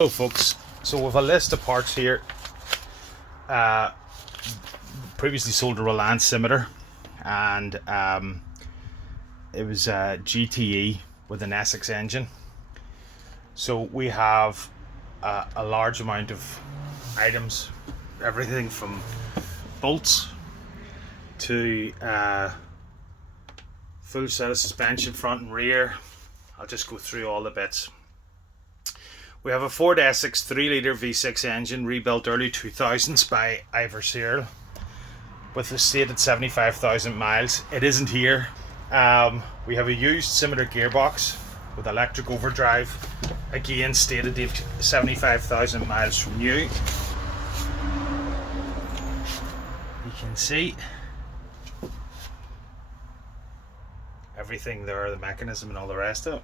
Hello folks, so with a list of parts here, previously sold a Reliant Scimitar, and it was a GTE with an SX engine. So we have a large amount of items, everything from bolts to full set of suspension front and rear. I'll just go through all the bits. We have a Ford Essex 3-litre V6 engine rebuilt early 2000s by Ivor Searle with a stated 75,000 miles. It isn't here. We have a used Scimitar gearbox with electric overdrive, again stated 75,000 miles from new. You can see everything there, the mechanism and all the rest of it.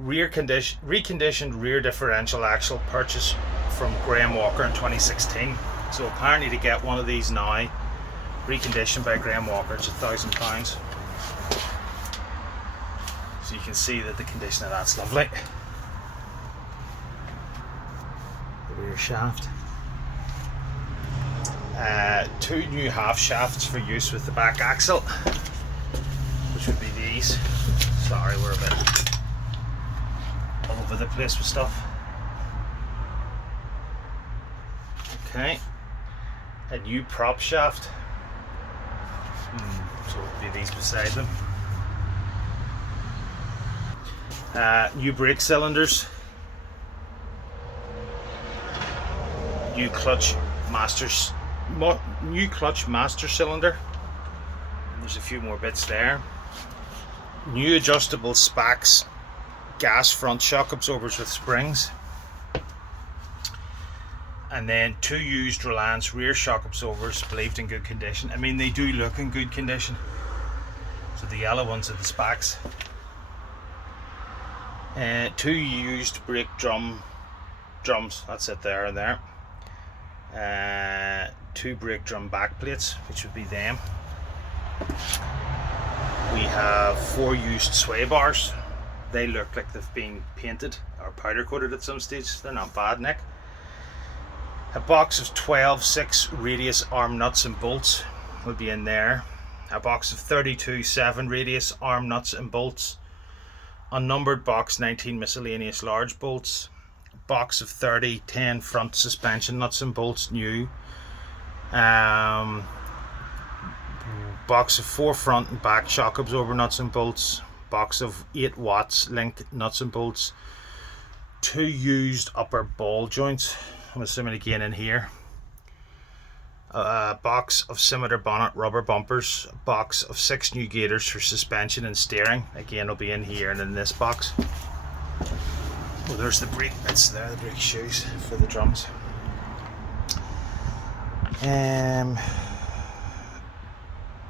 Reconditioned rear differential axle purchased from Graham Walker in 2016. So apparently to get one of these now reconditioned by Graham Walker, it's £1,000. So you can see that the condition of that's lovely. The rear shaft. Two new half shafts for use with the back axle, which would be these. Sorry, we're a bit all over the place with stuff. Okay, a new prop shaft, so it would be these beside them. New brake cylinders, new clutch master cylinder. There's a few more bits there. New adjustable Spax gas front shock absorbers with springs, and then two used Reliant rear shock absorbers, believed in good condition. I mean, they do look in good condition. So the yellow ones are the Spax. Two used brake drums, that's it there and there. Two brake drum back plates, which would be them. We have four used sway bars. They look like they've been painted or powder coated at some stage. They're not bad, Nick. A box of 12 6 radius arm nuts and bolts will be in there. A box of 32 7 radius arm nuts and bolts. Unnumbered box 19 miscellaneous large bolts. Box of 30 10 front suspension nuts and bolts, new. Box of 4 front and back shock absorber nuts and bolts. Box of 8 watts link nuts and bolts. Two used upper ball joints, I'm assuming again in here. A box of Scimitar bonnet rubber bumpers. A box of 6 new gaiters for suspension and steering, again will be in here and in this box. Oh, there's the brake bits there, the brake shoes for the drums.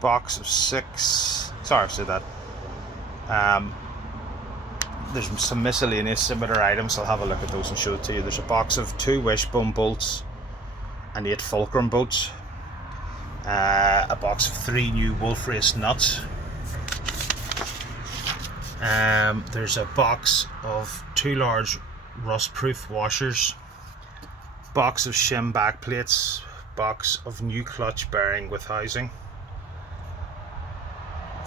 Box of 6, sorry I said that. There's some miscellaneous Scimitar items. I'll have a look at those and show it to you. There's a box of 2 wishbone bolts and 8 fulcrum bolts. A box of 3 new wolf race nuts. There's a box of 2 large rust proof washers. Box of shim back plates. Box of new clutch bearing with housing.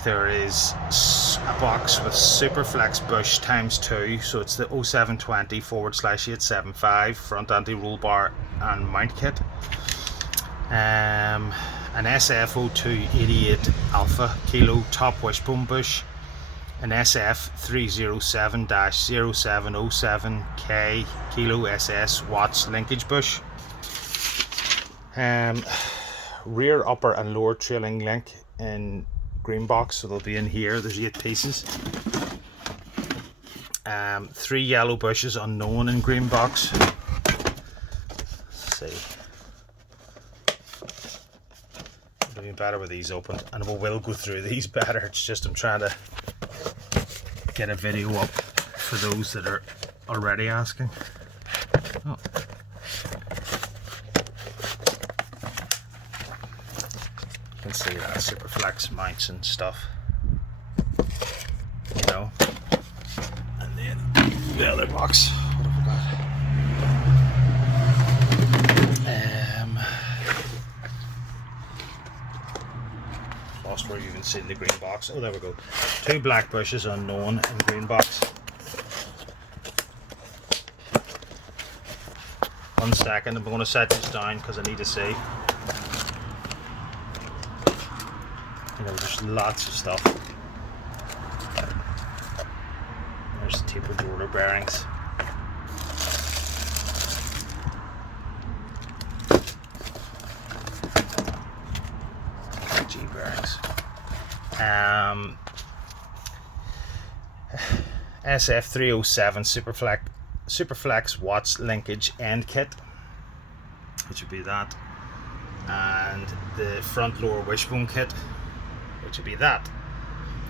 There is a box with Superflex bush ×2, so it's the 0720/875 front anti-roll bar and mount kit. An SF0288 Alpha Kilo top wishbone bush. An SF307-0707K Kilo SS Watts linkage bush. Rear upper and lower trailing link in green box, so they'll be in here. There's 8 pieces. 3 yellow bushes unknown in green box. Let's see, it'll be better with these open, and we will go through these better. It's just I'm trying to get a video up for those that are already asking. Oh. You can see that Superflex mounts and stuff, you know. And then the other box, what have we got? see the green box. Oh, there we go. 2 black bushes unknown in green box. 1 second, I'm going to set this down because I need to see. You know, there's lots of stuff. There's tapered roller bearings. G bearings. SF307 Superflex Watts linkage end kit, which would be that, and the front lower wishbone kit, which would be that.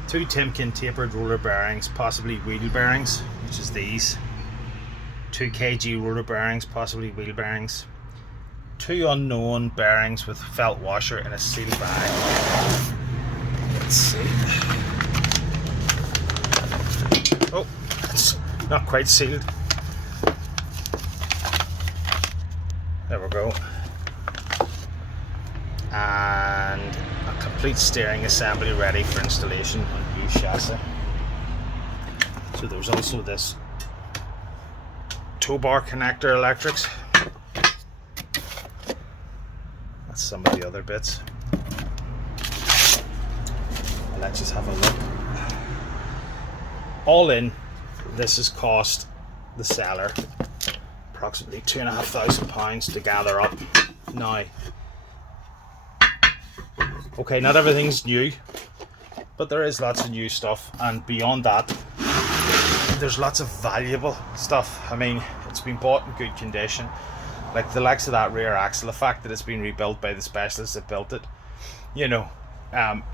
2 Timken tapered roller bearings, possibly wheel bearings, which is these. 2 kg roller bearings, possibly wheel bearings. 2 unknown bearings with felt washer in a sealed bag. Let's see. Oh, it's not quite sealed. There we go. And a complete steering assembly ready for installation on new chassis. So there's also this tow bar connector electrics. That's some of the other bits. Let's just have a look. All in, this has cost the seller approximately £2,500 to gather up. Now, okay, not everything's new, but there is lots of new stuff, and beyond that, there's lots of valuable stuff. I mean, it's been bought in good condition, like the likes of that rear axle, the fact that it's been rebuilt by the specialists that built it. You know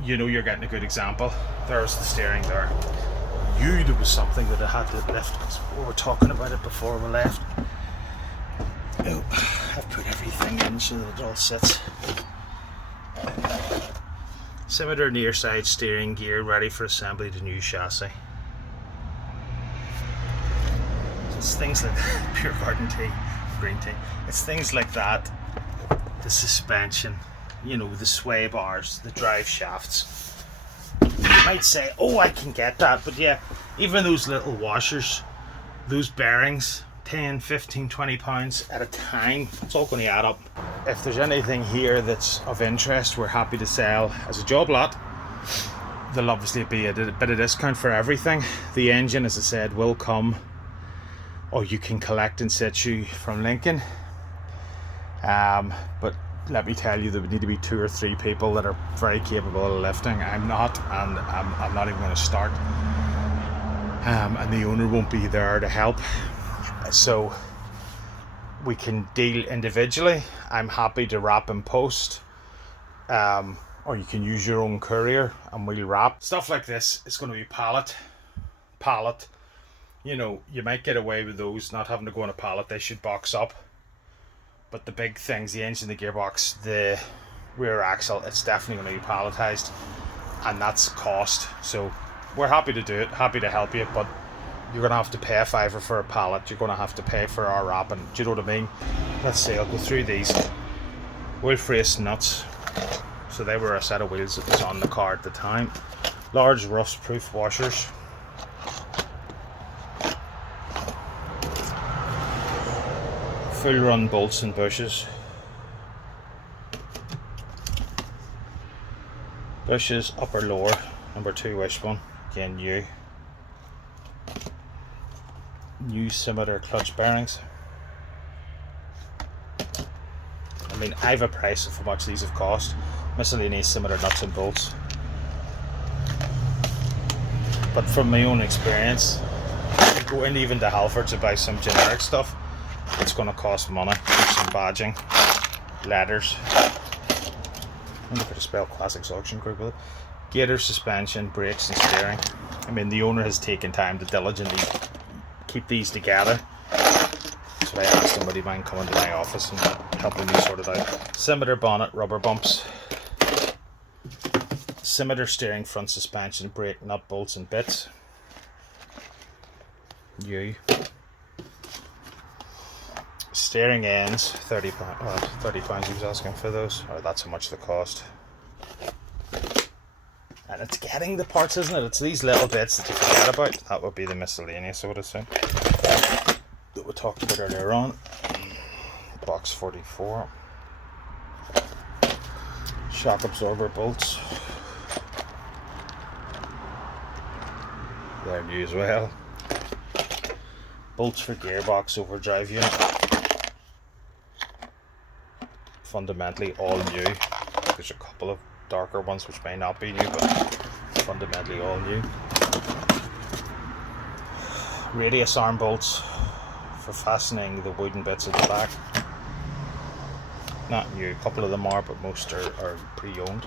you're getting a good example. There's the steering there. There was something that I had to lift because we were talking about it before we left. Oh, I've put everything in so that it all sits. Scimitar near side steering gear ready for assembly to new chassis. It's things like pure garden tea, green tea. It's things like that. The suspension, you know, the sway bars, the drive shafts. You might say, oh, I can get that, but yeah, even those little washers, those bearings, 10, 15, 20 pounds at a time, it's all going to add up. If there's anything here that's of interest, we're happy to sell as a job lot. There'll obviously be a bit of discount for everything. The engine, as I said, will come, or you can collect in situ from Lincoln. But let me tell you, there would need to be 2 or 3 people that are very capable of lifting. I'm not, and I'm not even going to start. And the owner won't be there to help. So we can deal individually. I'm happy to wrap and post, or you can use your own courier and we'll wrap. Stuff like this is going to be pallet. You know, you might get away with those not having to go on a pallet. They should box up. But the big things, the engine, the gearbox, the rear axle, it's definitely going to be palletized, and that's cost. So we're happy to do it, happy to help you, but you're going to have to pay a £5 for a pallet. You're going to have to pay for our wrapping. Do you know what I mean? Let's see, I'll go through these. Wheel face nuts. So they were a set of wheels that was on the car at the time. Large rust-proof washers. Full run bolts and bushes. Bushes, upper lower, number 2 wishbone, again new. New Scimitar clutch bearings. I mean, I have a price of how much these have cost. Miscellaneous Scimitar nuts and bolts. But from my own experience, go in even to Halford to buy some generic stuff, it's going to cost money. There's some badging, letters. I wonder if I spell Classix auction group with it. Gator, suspension, brakes and steering. I mean, the owner has taken time to diligently keep these together. So I asked him, would he mind coming to my office and helping me sort it out. Scimitar bonnet, rubber bumps. Scimitar steering, front suspension, brake, nut, bolts and bits. New. Steering ends, £30. £30 he was asking for those. Oh, that's how much they cost. And And it's getting the parts, isn't it? It's these little bits that you forget about. That would be the miscellaneous, I would assume, that we talked about earlier on. Box 44. Shock absorber bolts. They're new as well. Bolts for gearbox overdrive unit. Fundamentally all new. There's a couple of darker ones which may not be new, but fundamentally all new. Radius arm bolts for fastening the wooden bits at the back. Not new, a couple of them are, but most are pre-owned.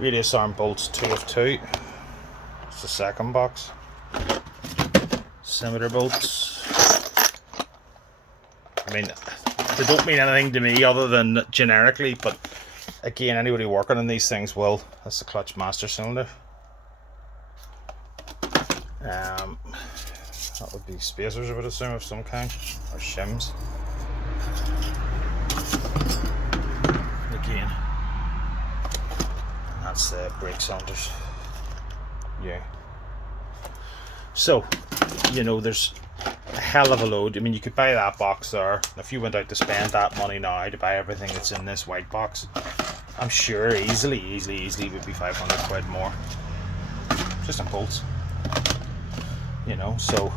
Radius arm bolts 2 of 2. It's the second box. Scimitar bolts. I mean, they don't mean anything to me other than generically, but again, anybody working on these things will. That's the clutch master cylinder. That would be spacers, I would assume, of some kind, or shims. Again, that's the brake cylinders. Yeah. So, you know, there's a hell of a load. I mean, you could buy that box there. If you went out to spend that money now to buy everything that's in this white box, I'm sure easily would be 500 quid more. Just on bolts. You know, so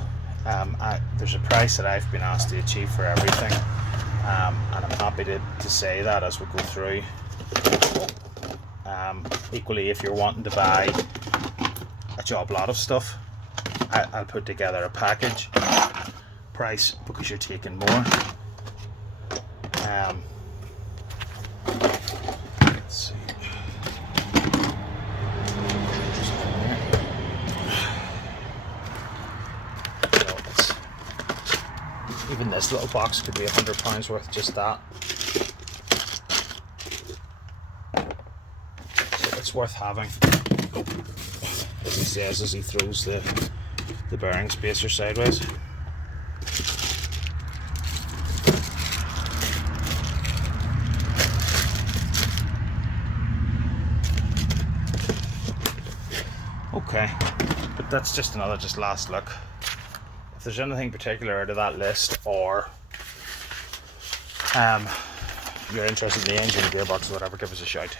there's a price that I've been asked to achieve for everything. And I'm happy to say that as we go through. Equally, if you're wanting to buy a job lot of stuff, I'll put together a package price because you're taking more. Let's see. So even this little box could be £100 worth, just that. So it's worth having. As he says as he throws the bearing spacer sideways. Okay, but that's just another last look. If there's anything particular out of that list, or you're interested in the engine, gearbox, or whatever, give us a shout.